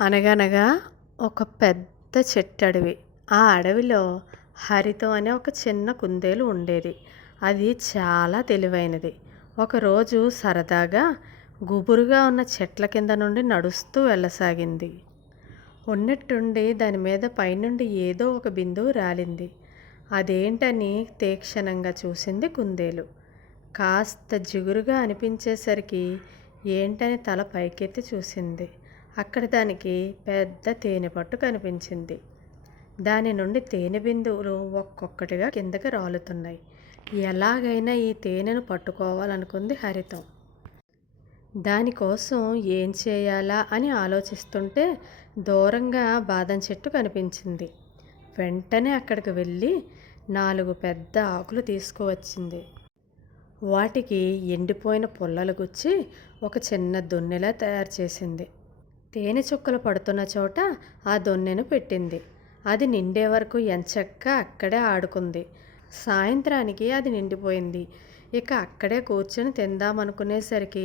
అనగనగా ఒక పెద్ద చెట్టడవి. ఆ అడవిలో హరితం అనే ఒక చిన్న కుందేలు ఉండేది. అది చాలా తెలివైనది. ఒకరోజు సరదాగా గుబురుగా ఉన్న చెట్ల కింద నుండి నడుస్తూ వెళ్ళసాగింది. ఉన్నట్టుండి దాని మీద పైనుండి ఏదో ఒక బిందువు రాలింది. అదేంటని తీక్షణంగా చూసింది కుందేలు. కాస్త జిగురుగా అనిపించేసరికి ఏంటని తల పైకెత్తి చూసింది. అక్కడ దానికి పెద్ద తేనె పట్టు కనిపించింది. దాని నుండి తేనె బిందువులు ఒక్కొక్కటిగా కిందకి రాలుతున్నాయి. ఎలాగైనా ఈ తేనెను పట్టుకోవాలనుకుంది హరితం. దానికోసం ఏం చేయాలా అని ఆలోచిస్తుంటే దూరంగా బాదం చెట్టు కనిపించింది. వెంటనే అక్కడికి వెళ్ళి 4 పెద్ద ఆకులు తీసుకువచ్చింది. వాటికి ఎండిపోయిన పుల్లలు గుచ్చి ఒక చిన్న దొన్నెలా తయారు చేసింది. తేనె చుక్కలు పడుతున్న చోట ఆ దొన్నెను పెట్టింది. అది నిండే వరకు ఎంచక్కా అక్కడే ఆడుకుంది. సాయంత్రానికి అది నిండిపోయింది. ఇక అక్కడే కూర్చొని తిందామనుకునేసరికి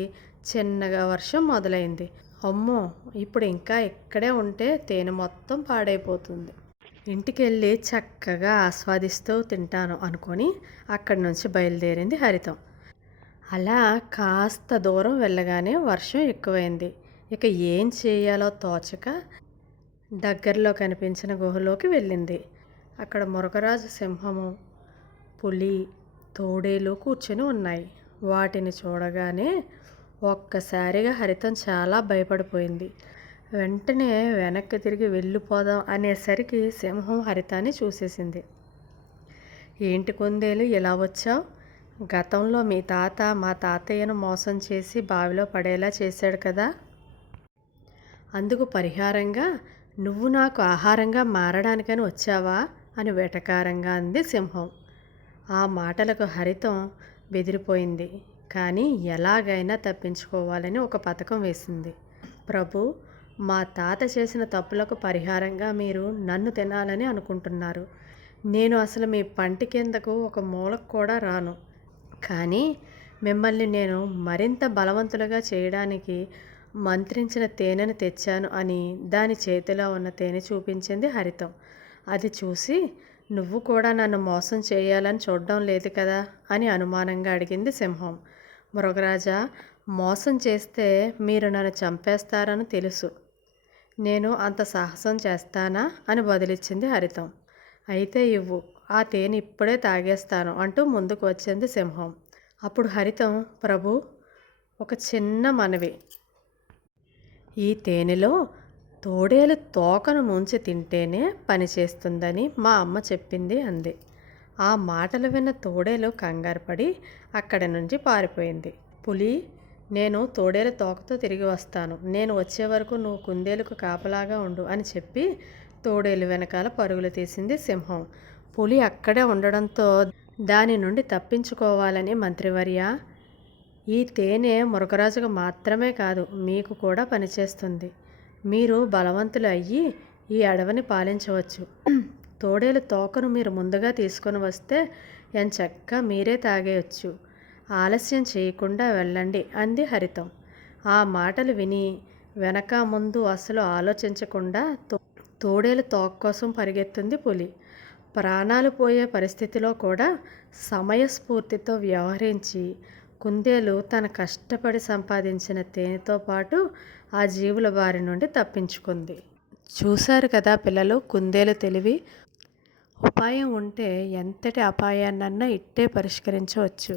చిన్నగా వర్షం మొదలైంది. అమ్మో, ఇప్పుడు ఇంకా ఇక్కడే ఉంటే తేనె మొత్తం పాడైపోతుంది. ఇంటికెళ్ళి చక్కగా ఆస్వాదిస్తూ తింటాను అనుకొని అక్కడి నుంచి బయలుదేరింది హరితం. అలా కాస్త దూరం వెళ్ళగానే వర్షం ఎక్కువైంది. ఇక ఏం చేయాలో తోచక దగ్గరలో కనిపించిన గుహలోకి వెళ్ళింది. అక్కడ మురగరాజు సింహము, పులి, తోడేలు కూర్చొని ఉన్నాయి. వాటిని చూడగానే ఒక్కసారిగా హరితం చాలా భయపడిపోయింది. వెంటనే వెనక్కి తిరిగి వెళ్ళిపోదాం అనేసరికి సింహం హరితాన్ని చూసేసింది. ఏంటి కుందేలు, ఇలా వచ్చావు? గతంలో మీ తాత మా తాతయ్యను మోసం చేసి బావిలో పడేలా చేశాడు కదా. అందుకు పరిహారంగా నువ్వు నాకు ఆహారంగా మారడానికని వచ్చావా అని వెటకారంగా అంది సింహం. ఆ మాటలకు హరితం బెదిరిపోయింది. కానీ ఎలాగైనా తప్పించుకోవాలని ఒక పథకం వేసింది. ప్రభు, మా తాత చేసిన తప్పులకు పరిహారంగా మీరు నన్ను తినాలని అనుకుంటున్నారు. నేను అసలు మీ పంటి కిందకు ఒక మూలకు కూడా రాను. కానీ మిమ్మల్ని నేను మరింత బలవంతులుగా చేయడానికి మంత్రించిన తేనెను తెచ్చాను అని దాని చేతిలో ఉన్న తేనె చూపించింది హరితం. అది చూసి నువ్వు కూడా నన్ను మోసం చేయాలని చూడడం లేదు కదా అని అనుమానంగా అడిగింది సింహం. మృగరాజా, మోసం చేస్తే మీరు నన్ను చంపేస్తారని తెలుసు. నేను అంత సాహసం చేస్తానా అని బదులిచ్చింది హరితం. అయితే ఇవ్వు, ఆ తేనె ఇప్పుడే తాగేస్తాను అంటూ ముందుకు వచ్చింది సింహం. అప్పుడు హరితం, ప్రభు, ఒక చిన్న మనవి. ఈ తేనెలో తోడేలు తోకను ముంచి తింటేనే పనిచేస్తుందని మా అమ్మ చెప్పింది అంది. ఆ మాటలు విన్న తోడేలు కంగారుపడి అక్కడి నుంచి పారిపోయింది. పులి, నేను తోడేలు తోకతో తిరిగి వస్తాను. నేను వచ్చే వరకు నువ్వు కుందేలుకు కాపలాగా ఉండు అని చెప్పి తోడేలు వెనకాల పరుగులు తీసింది సింహం. పులి అక్కడే ఉండడంతో దాని నుండి తప్పించుకోవాలని, మంత్రివర్య, ఈ తేనె మృగరాజుకు మాత్రమే కాదు మీకు కూడా పనిచేస్తుంది. మీరు బలవంతులు అయ్యి ఈ అడవిని పాలించవచ్చు. తోడేలు తోకను మీరు ముందుగా తీసుకొని వస్తే ఎంచక్కా మీరే తాగేయచ్చు. ఆలస్యం చేయకుండా వెళ్ళండి అంది హరితం. ఆ మాటలు విని వెనక ముందు అసలు ఆలోచించకుండా తోడేలు తోక కోసం పరిగెత్తింది పులి. ప్రాణాలు పోయే పరిస్థితిలో కూడా సమయస్ఫూర్తితో వ్యవహరించి కుందేలు తన కష్టపడి సంపాదించిన తేనెతో పాటు ఆ జీవుల బారి నుండి తప్పించుకుంది. చూశారు కదా పిల్లలు, కుందేలు తెలివి. ఉపాయం ఉంటే ఎంతటి అపాయాన్నన్నా ఇట్టే పరిష్కరించవచ్చు.